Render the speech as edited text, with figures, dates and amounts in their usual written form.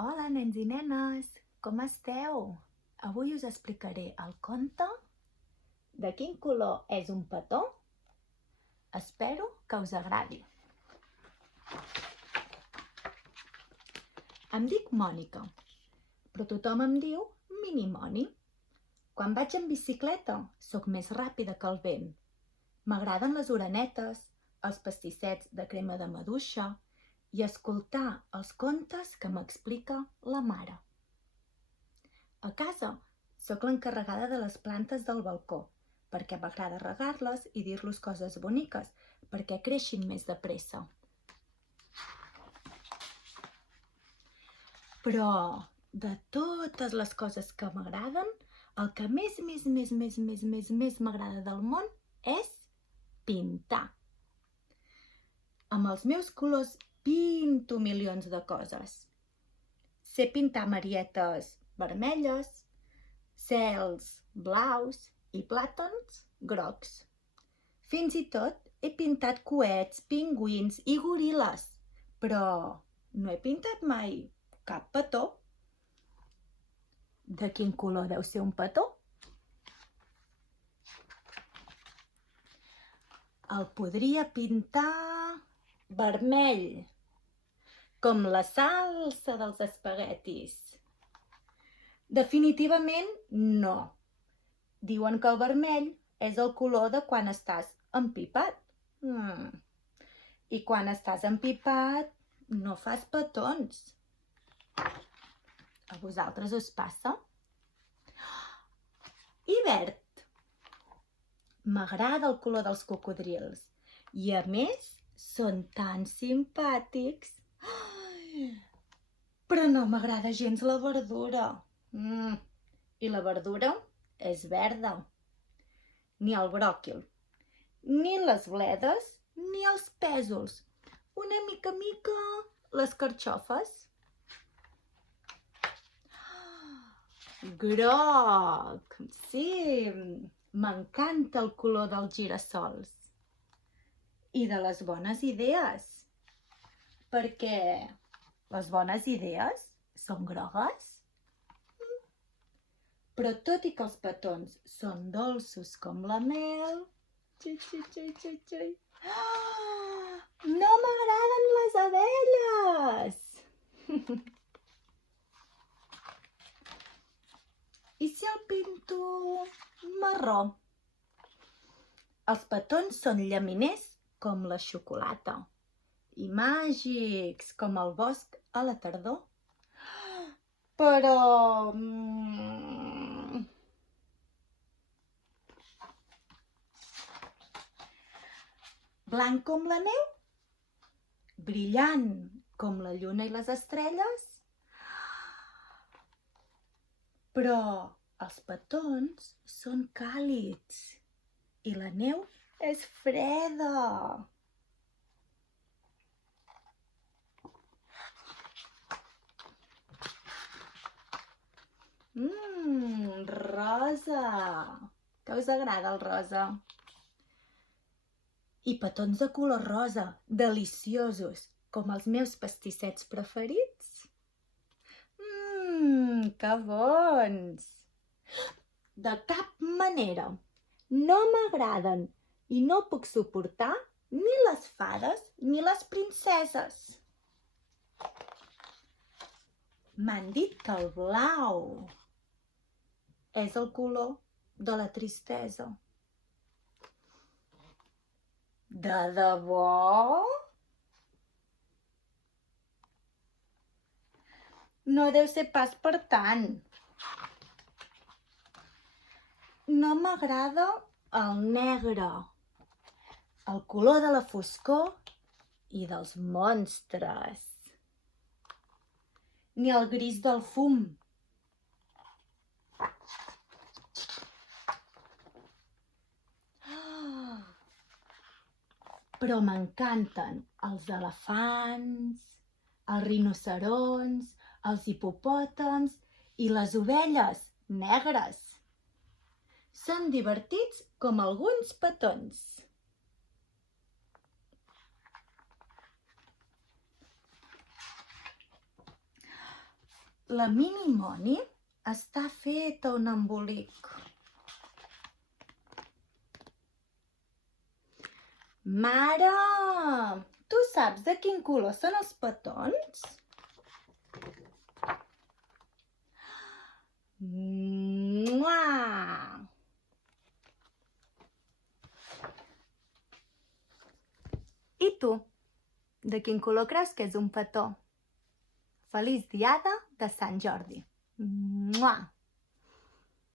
Hola, nens i nenes, com esteu? Avui us explicaré el conte de quin color és un petó. Espero que us agradi. Em dic Mònica, però tothom em diu Mini Moni. Quan vaig en bicicleta, sóc més ràpida que el vent. M'agraden les orenetes, els pastissets de crema de maduixa i escoltar els contes que m'explica la mare. A casa sóc l'encarregada de les plantes del balcó, perquè m'agrada regar-les i dir-los coses boniques, perquè creixin més de pressa. Però de totes les coses que m'agraden, el que més m'agrada del món és pintar. Amb els meus colors pinto milions de coses. Sé pintar marietes vermelles, cels blaus i plàtans grocs. Fins i tot he pintat coets, pingüins i goril·les, però no he pintat mai cap petó. De quin color deu ser un petó? El podria pintar vermell, com la salsa dels espaguetis. Definitivament no. Diuen que el vermell és el color de quan estàs empipat. I quan estàs empipat no fas petons. A vosaltres us passa? I verd. M'agrada el color dels cocodrils i a més són tan simpàtics. Però no m'agrada gens la verdura. I la verdura és verda. Ni el bròquil, ni les bledes, ni els pèsols. Una mica les carxofes. Groc! Sí, m'encanta el color dels girassols. I de les bones idees. Perquè les bones idees són grogues. Però tot i que els petons són dolços com la mel, no m'agraden les abelles! I si el pinto marró? Els petons són llaminers com la xocolata i màgics com el bosc a la tardor. Però blanc com la neu? Brillant com la lluna i les estrelles? Però els petons són càlids i la neu és freda. Rosa! Que us agrada el rosa? I petons de color rosa, deliciosos, com els meus pastissets preferits. Que bons! De cap manera! No m'agraden i no puc suportar ni les fades ni les princeses. M'han dit que el blau és el color de la tristesa. De debò? No deu ser pas per tant. No m'agrada el negre, el color de la foscor i dels monstres. Ni el gris del fum. Però m'encanten els elefants, els rinoceronts, els hipopòtams i les ovelles negres. Són divertits com alguns petons. La Mini Moni està feta un embolic. Mare, tu saps de quin color són els petons? Mua! I tu, de quin color creus que és un petó? Feliç diada de Sant Jordi. Mua!